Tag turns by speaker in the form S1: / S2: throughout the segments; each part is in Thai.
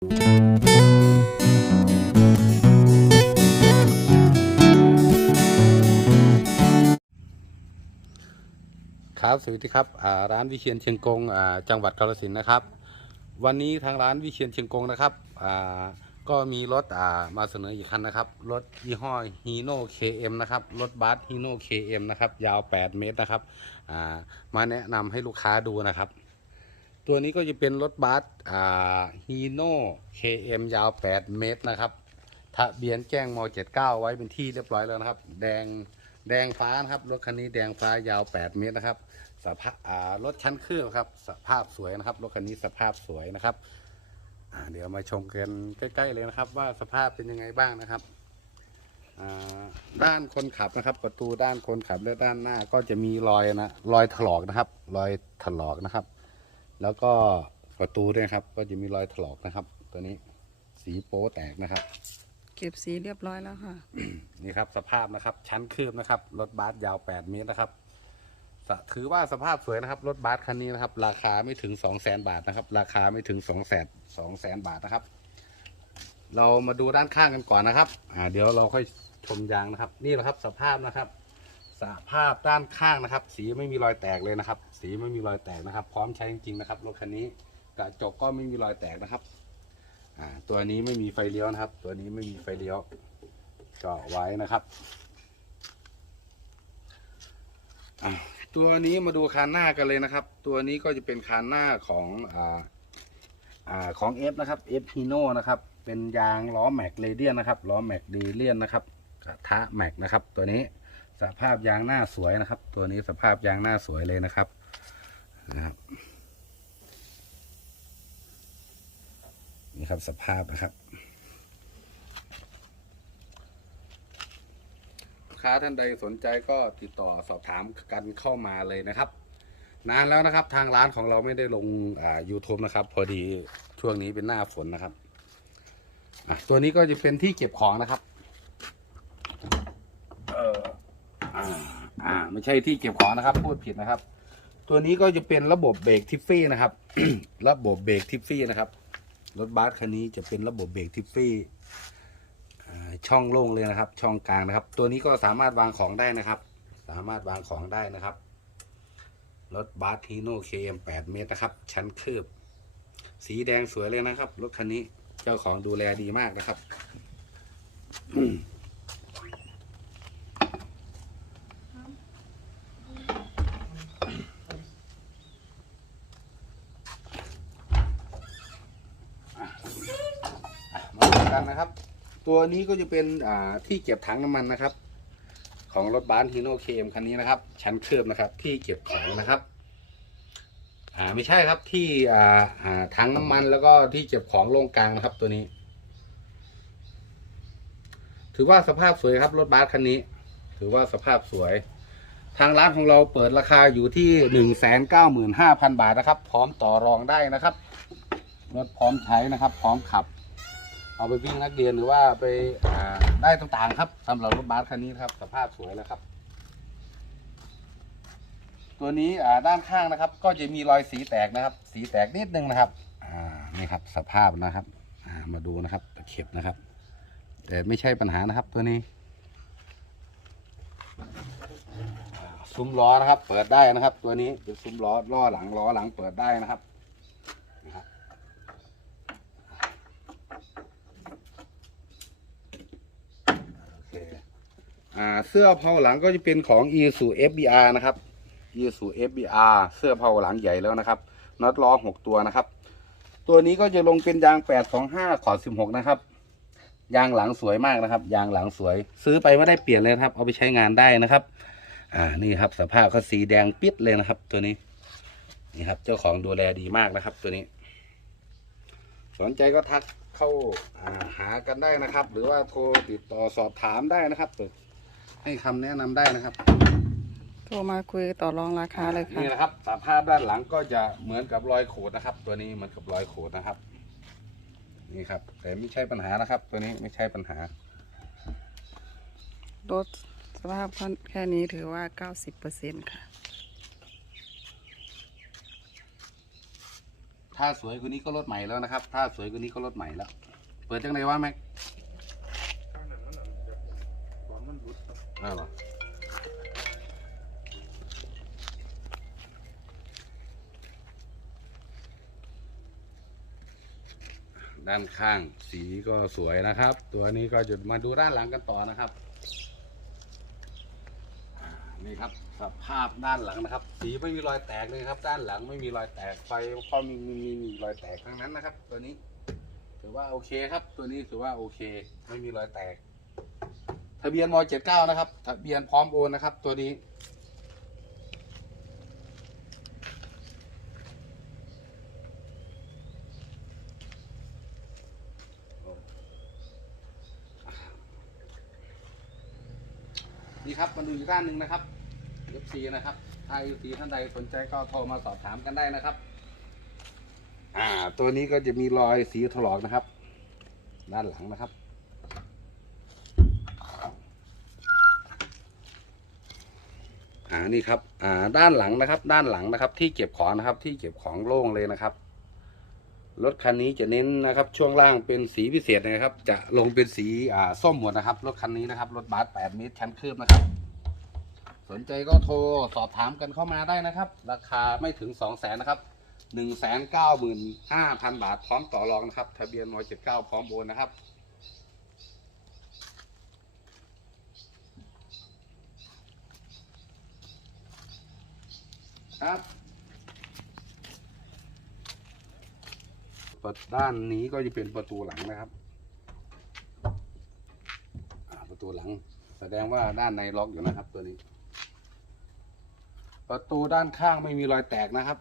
S1: ครับสวัสดีครับร้านวิเชียนเชียงกงจังหวัดกาฬสินธุ์นะครับ วันนี้ทางร้านวิเชียนเชียงกงนะครับก็มีรถามาเสนออีกคันนะครับ รถยี่ห้อฮีโน่ KM นะครับ รถบัสฮีโน่ KM นะครับ ยาว 8 เมตรนะครับามาแนะนำให้ลูกค้าดูนะครับ ตัวนี้ก็จะเป็นรถบัสอ่าฮีโน่ KM ยาว 8 เมตรนะครับทะเบียนแจ้งม79 ไว้เป็นที่เรียบร้อยแล้วนะครับ แดงแดงฟ้านะครับรถคันนี้แดงฟ้ายาว 8 เมตรนะครับสภาพรถชั้นเครื่องครับ สภาพสวยนะครับรถคันนี้สภาพสวยนะครับเดี๋ยวมาชมกันใกล้ ๆ เลยนะครับ ว่าสภาพเป็นยังไงบ้างนะครับด้านคนขับนะครับ ประตูด้านคนขับและด้านหน้าก็จะมีรอยนะรอยถลอกนะครับ รอยถลอกนะครับ แล้วก็ประตูด้วยนะครับ ก็จะมีรอยถลอกนะครับ ตัวนี้สีโป๊แตกนะครับ
S2: เก็บสีเรียบร้อยแล้วค่ะ
S1: นี่ครับสภาพนะครับ ชั้นคืบนะครับรถบัสยาว 8 เมตรนะครับสะถือว่าสภาพสวยนะครับ รถบัสคันนี้นะครับ ราคาไม่ถึง 2 0 0แสนบาทนะครับ ราคาไม่ถึง2 0 0แสน2แสนบาทนะครับ เรามาดูด้านข้างกันก่อนนะครับอ่าเดี๋ยวเราค่อยชมยางนะครับ นี่แหละครับสภาพนะครับ สภาพด้านข้างนะครับ สีไม่มีรอยแตกเลยนะครับ สีไม่มีรอยแตกนะครับ พร้อมใช้จริงๆนะครับรถคันนี้กระจกก็ไม่มีรอยแตกนะครับอ่าตัวนี้ไม่มีไฟเลี้ยวนะครับ ตัวนี้ไม่มีไฟเลี้ยวเจาะไว้นะครับอะตัวนี้มาดูคานหน้ากันเลยนะครับ ตัวนี้ก็จะเป็นคานหน้าของอ่าอ่าของ F นะครับ F Hino นะครับ เป็นยางล้อแม็กเรเดียนนะครับล้อแม็กเรเดียนนะครับกระทะแม็กนะครับ ตัวนี้ สภาพยางหน้าสวยนะครับ ตัวนี้สภาพยางหน้าสวยเลยนะครับนะครับนี่ครับสภาพนะครับค้าท่านใดสนใจก็ติดต่อสอบถามกันเข้ามาเลยนะครับ นานแล้วนะครับ ทางร้านของเราไม่ได้ลงอ่า YouTube นะครับ พอดีช่วงนี้เป็นหน้าฝนนะครับอะตัวนี้ก็จะเป็นที่เก็บของนะครับเอออ่าอ่า ไม่ใช่ที่เก็บของนะครับ พูดผิดนะครับ ตัวนี้ก็จะเป็นระบบเบรกทิฟฟี่นะครับ ระบบเบรกทิฟฟี่นะครับ รถบัสคันนี้จะเป็นระบบเบรกทิฟฟี่ช่องโล่งเลยนะครับ ช่องกลางนะครับ ตัวนี้ก็สามารถวางของได้นะครับ สามารถวางของได้นะครับ รถบัสฮีโน่เคมแปดเมตรนะครับ ชั้นคืบ สีแดงสวยเลยนะครับ รถคันนี้ เจ้าของดูแลดีมากนะครับ มาดูกั นะครับ ตัวนี้ก็จะเป็นอ่าที่เก็บถังน้ำมันนะครับ ของรถบัสฮีโน่เคมคันนี้นะครับ ชั้นเคลือบนะครับ ที่เก็บของนะครับอ่าไม่ใช่ครับที่อ่าอ่าถังน้ำมันแล้วก็ที่เก็บของโล่งกลางนะครับตัวนี้ ถือว่าสภาพสวยครับรถบัสคันนี้ ถือว่าสภาพสวย ทางร้านของเราเปิดราคาอยู่ที่หนึ่งแสนเก้าหมื่นห้าพันบาทนะครับ พร้อมต่อรองได้นะครับรถพร้อมใช้นะครับ พร้อมขับ เอาไปวิ่งนักเรียนหรือว่าไปได้ต่างๆครับสำหรับรถบัสคันนี้ครับสภาพสวยแล้วครับ ตัวนี้ด้านข้างนะครับ ก็จะมีรอยสีแตกนะครับ สีแตกนิดนึงนะครับนี่ครับสภาพนะครับามาดูนะครับตะเข็บนะครับ แต่ไม่ใช่ปัญหานะครับตัวนี้ซุ้มล้อนะครับ เปิดได้นะครับ ตัวนี้เป็นซุ้มล้อล้อหลังล้อหลังเปิดได้นะครับ โอเค อ่าเสื้อเผาหลังก็จะเป็นของ e s u FBR นะครับ e s u FBR เสื้อเผาหลังใหญ่แล้วนะครับน็อตล้อหกตัวนะครับ ตัวนี้ก็จะลงเป็นยาง825ขอด16นะครับ ยางหลังสวยมากนะครับ ยางหลังสวย ซื้อไปไม่ได้เปลี่ยนเลยครับ เอาไปใช้งานได้นะครับ อ่านี่ครับสภาพเขาสีแดงปิดเลยนะครับ ตัวนี้นี่ครับ เจ้าของดูแลดีมากนะครับ ตัวนี้ สนใจก็ทักเข้าาหากันได้นะครับ หรือว่าโทรติดต่อสอบถามได้นะครับ ให้คำแนะนำได้นะครับ
S2: โทรมาคุยต่อรองราคาเลยค่ะ
S1: นี่นะครับสภาพด้านหลังก็จะเหมือนกับรอยขูดนะครับ ตัวนี้เหมือนกับรอยขูดนะครับ นี่ครับ แต่ไม่ใช่ปัญหานะครับ ตัวนี้ไม่ใช่ปัญหา
S2: รถสภาพแค่นี้ถือว่า 90%ค่ะ
S1: ทถ้าสวยกว่านี้ก็รถใหม่แล้วนะครับ ถ้าสวยกว่านี้ก็รถใหม่แล้ว เปิดจังไหนวะแม็ก
S3: ข้างหนังนั่นน่ะแบบตอนมัน ด้า
S1: ด้านข้างสีก็สวยนะครับ ตัวนี้ก็จะมาดูด้านหลังกันต่อนะครับนี่ครับสภาพด้านหลังนะครับ สีไม่มีรอยแตกเลยครับ ด้านหลังไม่มีรอยแตกไฟก็มีมีมีรอยแตกทั้งนั้นนะครับ ตัวนี้ถือว่าโอเคครับ ตัวนี้ถือว่าโอเค ไม่มีรอยแตก ทะเบียนม79นะครับ ทะเบียนพร้อมโอนนะครับ ตัวนี้ นี่ครับมาดูอีกด้านหนึ่งนะครับ FC นะครับถ้า FC ท่านใดสนใจก็โทรมาสอบถามกันได้นะครับ อ่า ตัวนี้ก็จะมีรอยสีถลอกนะครับ ด้านหลังนะครับ อ่า นี่ครับอ่าด้านหลังนะครับ ด้านหลังนะครับ ที่เก็บของนะครับ ที่เก็บของโล่งเลยนะครับรถคันนี้จะเน้นนะครับ ช่วงล่างเป็นสีพิเศษนะครับ จะลงเป็นสีอ่าส้มหมดนะครับรถคันนี้นะครับรถบัส8เมตรชั้นคืบนะครับ สนใจก็โทรสอบถามกันเข้ามาได้นะครับ ราคาไม่ถึง2 0 0แสนนะครับ1 9 5 0 0 0 บาทพร้อมต่อรองนะครับ ทะเบียนม79พร้อมโอนนะครับ ครับประด้านนี้ก็จะเป็นประตูหลังนะครับอ่าประตูหลัง แสดงว่าด้านในล็อกอยู่นะครับ ตัวนี้ ประตูด้านข้างไม่มีรอยแตกนะครับ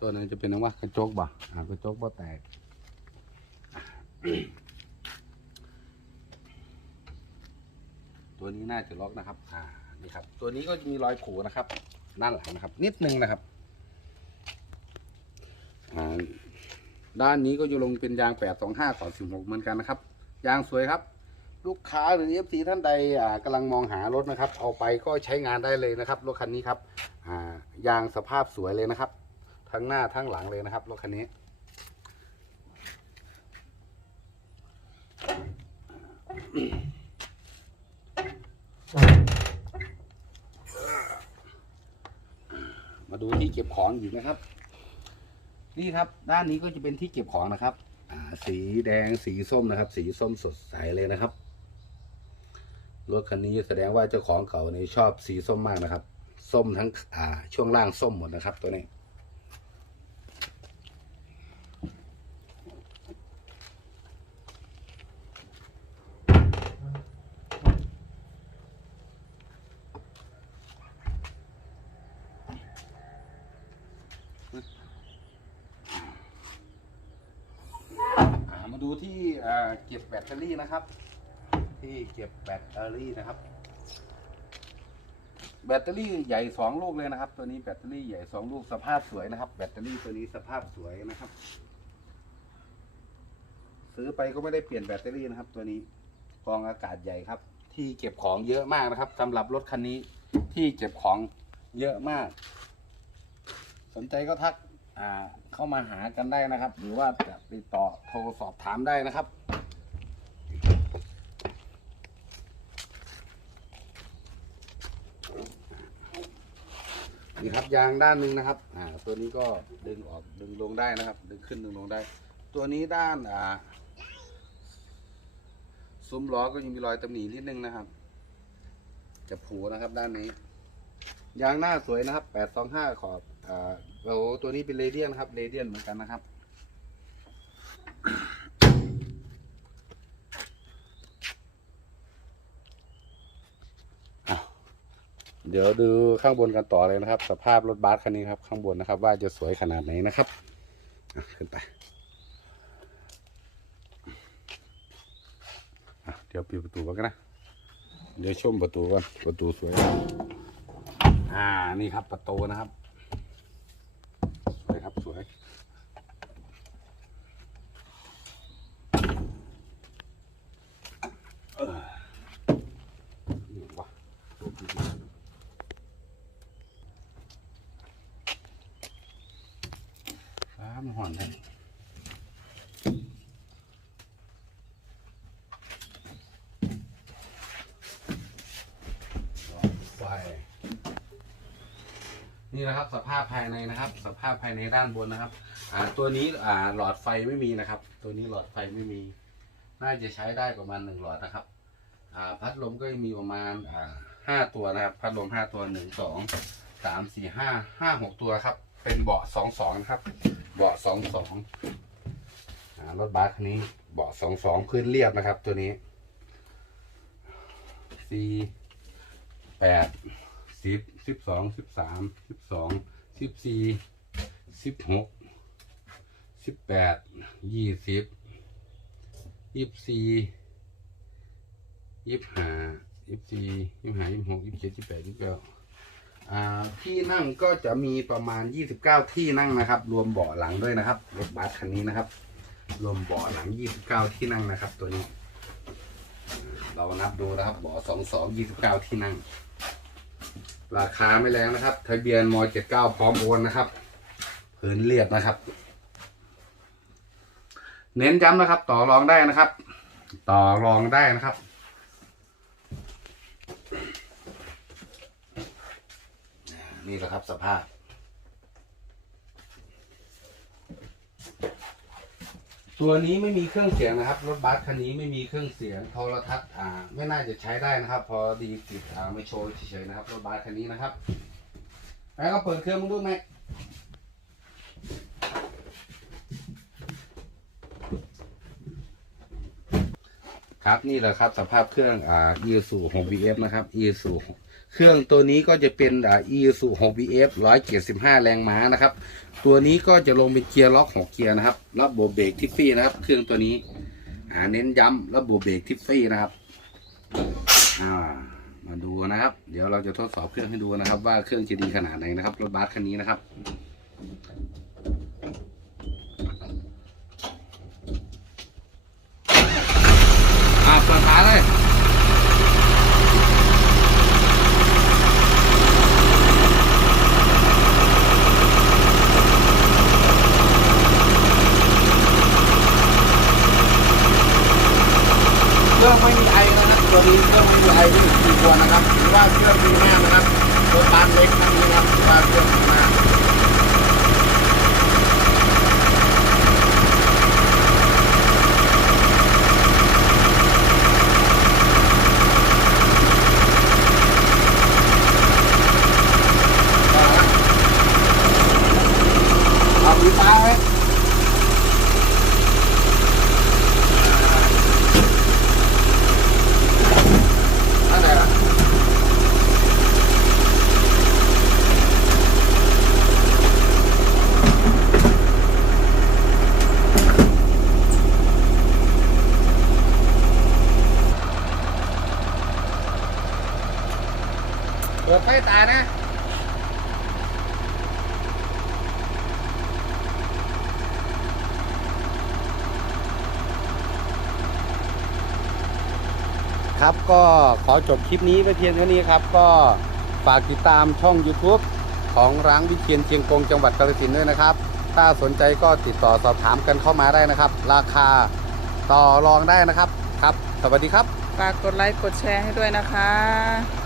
S1: ตัวนั้นจะเป็นนว่ากระจกบ่ะอ่ากระจกบ่แตก ตัวนี้น่าจะล็อกนะครับ อ่า นี่ครับ ตัวนี้ก็จะมีรอยขูนะครับ ด้านหลังนะครับ นิดนึงนะครับด้านนี้ก็จะลงเป็นยาง825ขอ16เหมือนกันนะครับ ยางสวยครับ ลูกค้าหรือ FC ท่านใดกำลังมองหารถนะครับ เอาไปก็ใช้งานได้เลยนะครับรถคันนี้ครับยางสภาพสวยเลยนะครับ ทั้งหน้าทั้งหลังเลยนะครับรถคันนี้ มาดูที่เก็บของอยู่นะครับ นี่ครับ ด้านนี้ก็จะเป็นที่เก็บของนะครับ อ่า สีแดงสีส้มนะครับ สีส้มสดใสเลยนะครับรถคันนี้แสดงว่าเจ้าของเขาเนี่ยชอบสีส้มมากนะครับ ส้มทั้งอ่า ช่วงล่างส้มหมดนะครับ ตัวนี้ อ่ามาดูที่อ่าเก็ บแบตเตอรี่นะครับ ที่เก็บแบตเตอรี่นะครับ แบตเตอรี่ใหญ่สองลูกเลยนะครับ ตัวนี้แบตเตอรี่ใหญ่สองลูกสภาพสวยนะครับ แบตเตอรี่ตัวนี้สภาพสวยนะครับ ซื้อไปก็ไม่ได้เปลี่ยนแบตเตอรี่นะครับ ตัวนี้กองอากาศใหญ่ครับ ที่เก็บของเยอะมากนะครับสำหรับรถคันนี้ที่เก็บของเยอะมาก สนใจก็ทักเข้ามาหากันได้นะครับ หรือว่าจะติดต่อโทรสอบถามได้นะครับ นี่ครับยางด้านหนึ่งนะครับอ่าตัวนี้ก็ดึงออกดึงลงได้นะครับ ดึงขึ้นดึงลงได้ ตัวนี้ด้านอ่าซุ้มล้อก็ยังมีรอยตำหนินิดนึงนะครับ จะผูนะครับด้านนี้ ยางหน้าสวยนะครับแปดสองห้าขอบอ่าโอ้ตัวนี้เป็นเรเดียนครับเรเดียนเหมือนกันนะครับ อ้าว เดี๋ยวดูข้างบนกันต่อเลยนะครับ สภาพรถบัสคันนี้ครับ ข้างบนนะครับ ว่าจะสวยขนาดไหนนะครับขึ้นไปเดี๋ยวปิดประตูก่อนนะ เดี๋ยวชมประตูก่อนประตูสวยอ่านี่ครับประตูนะครับ สวยครับ สวย เออนี่วะ นะครับ สภาพภายในนะครับ สภาพภายในด้านบนนะครับอ่าตัวนี้อ่าหลอดไฟไม่มีนะครับ ตัวนี้หลอดไฟไม่มี น่าจะใช้ได้ประมาณหนึ่งหลอดนะครับอ่าพัดลมก็มีประมาณอ่าห้าตัวนะครับ พัดลมห้าตัวหนึ่งสองสามสี่ห้าห้าหกตัวครับ เป็นเบาะสองสองนะครับ เบาะสองสองรถบัสคันนี้เบาะสองสองพื้นเรียบนะครับ ตัวนี้สี่แปดสิบ สิบสองสิบสามสิบสองสิบสี่สิบหกสิบแปดยี่สิบยี่สิบสี่ยี่สิบห้ายี่สิบสี่ยี่สิบห้ายี่สิบหกยี่สิบเจ็ดยี่สิบแปดยี่สิบเก้าอ่าที่นั่งก็จะมีประมาณยี่สิบเก้าที่นั่งนะครับ รวมเบาะหลังด้วยนะครับรถบัสคันนี้นะครับ รวมเบาะหลังยี่สิบเก้าที่นั่งนะครับ ตัวนี้ เรานับดูนะครับเบาะสองสองยี่สิบเก้าที่นั่ง ราคาไม่แรงนะครับ ทะเบียนมเจ็ดเก้าพร้อมโอนนะครับผืนเรียบนะครับ เน้นย้ำนะครับ ต่อรองได้นะครับ ต่อรองได้นะครับนี่แหละครับสภาพ ตัวนี้ไม่มีเครื่องเสียงนะครับ รถบัสคันนี้ไม่มีเครื่องเสียงโทรทัศน์อ่า ไม่น่าจะใช้ได้นะครับ พอดีติดอ่าไม่โชว์เฉยๆนะครับ รถบัสคันนี้นะครับแล้วก็เปิดเครื่องมึงดูไหมครับนี่แหละครับสภาพเครื่องอ่า e s u 6 bf นะครับ e s u เครื่องตัวนี้ก็จะเป็นอ่า e s u 6 bf 175 แรงม้านะครับ ตัวนี้ก็จะลงเป็นเกียร์ล็อก6เกียร์นะครับ ระบบเบรกทิฟฟี่นะครับ เครื่องตัวนี้อ่าเน้นย้ำระบบเบรกทิฟฟี่นะครับอ่ามาดูนะครับ เดี๋ยวเราจะทดสอบเครื่องให้ดูนะครับ ว่าเครื่องจะดีขนาดไหนนะครับรถบัสคันนี้นะครับ อ่าเปิดฝาเลย เค รื่องไม่มีไอนะครับตัวนี้เครื่องไม่มีไอที่สี่ตัวนะครับหรือว่าเครื่องดีมากนะครับตัวปานเล็กคันนี้นะครับถือว่าเครื่องดีมากเอาปีตาไหมอะไรล่ะเปิดไฟตายนะ ครับก็ข อจบคลิปนี้ไปเพียงเท่านี้ครับ ก็ฝากติดตามช่อง YouTube ของร้างวิเชียนเชียงกงจังหวัดกาฬสินธุ์ด้วยนะครับ ถ้าสนใจก็ติดต่อสอบถามกันเข้ามาได้นะครับ ราคาต่อรองได้นะครับครับ สวัสดีครับ
S2: ฝากกดไลค์กดแชร์ให้ด้วยนะคะ